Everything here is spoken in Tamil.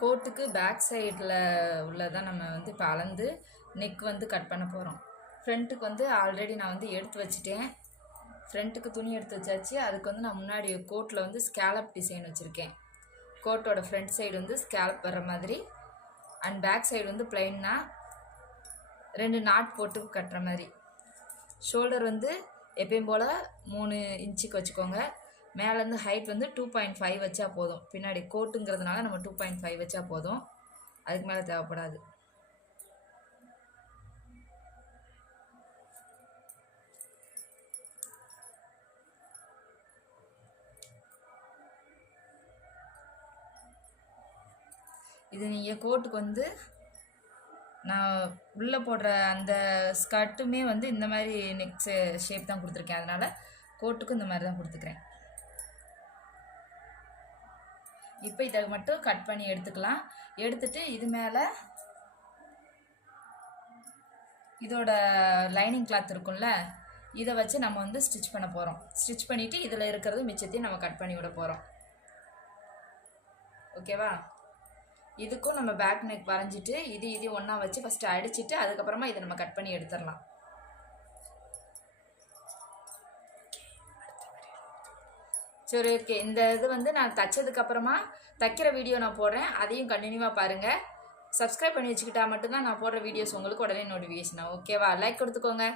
கோட்டுக்கு பேக் சைடில் உள்ளதான் நம்ம வந்து இப்போ அளந்து நெக் வந்து கட் பண்ண போகிறோம். ஃப்ரண்ட்டுக்கு வந்து ஆல்ரெடி நான் வந்து எடுத்து வச்சுட்டேன். ஃப்ரண்ட்டுக்கு துணி எடுத்து வச்சாச்சு. அதுக்கு வந்து நான் முன்னாடி கோட்டில் வந்து ஸ்கேலப் டிசைன் வச்சுருக்கேன். கோட்டோட ஃப்ரண்ட் சைடு வந்து ஸ்கேலப் வர்ற மாதிரி அண்ட் பேக் சைடு வந்து பிளைன்னா 2 நாட் போட்டு கட்டுற மாதிரி. ஷோல்டர் வந்து எப்பயும் போல் 3 இன்ச்சுக்கு வச்சுக்கோங்க. மேலேருந்து ஹைட் வந்து 2.5 வச்சா போதும். பின்னாடி கோட்டுங்கிறதுனால நம்ம 2.5 வச்சா போதும், அதுக்கு மேலே தேவைப்படாது. இது நீங்கள் கோட்டுக்கு வந்து நான் உள்ளே போடுற அந்த ஸ்கர்ட்டுமே வந்து இந்த மாதிரி நெக் ஷேப் தான் கொடுத்துருக்கேன். அதனால் கோட்டுக்கும் இந்த மாதிரி தான் கொடுத்துக்கிறேன். இப்போ இதை மட்டும் கட் பண்ணி எடுத்துக்கலாம். எடுத்துட்டு இது மேலே இதோட லைனிங் கிளாத் இருக்கும்ல, இதை வச்சு நம்ம வந்து ஸ்டிச் பண்ண போகிறோம். ஸ்டிச் பண்ணிவிட்டு இதில் இருக்கிறது மிச்சத்தையும் நம்ம கட் பண்ணி விட போகிறோம். ஓகேவா? இதுக்கும் நம்ம பேக் நெக் வரைஞ்சிட்டு இது ஒன்றா வச்சு ஃபஸ்ட்டு அடிச்சுட்டு அதுக்கப்புறமா இதை நம்ம கட் பண்ணி எடுத்துடலாம். சரி, ஓகே. இந்த இது வந்து நான் தைச்சதுக்கப்புறமா தைக்கிற வீடியோ நான் போடுறேன், அதையும் கண்டினியூவாக பாருங்கள். சப்ஸ்கிரைப் பண்ணி வச்சுக்கிட்டா மட்டும்தான் நான் போடுற வீடியோஸ் உங்களுக்கு உடனே நோட்டிஃபிகேஷன். ஓகேவா? லைக் கொடுத்துக்கோங்க.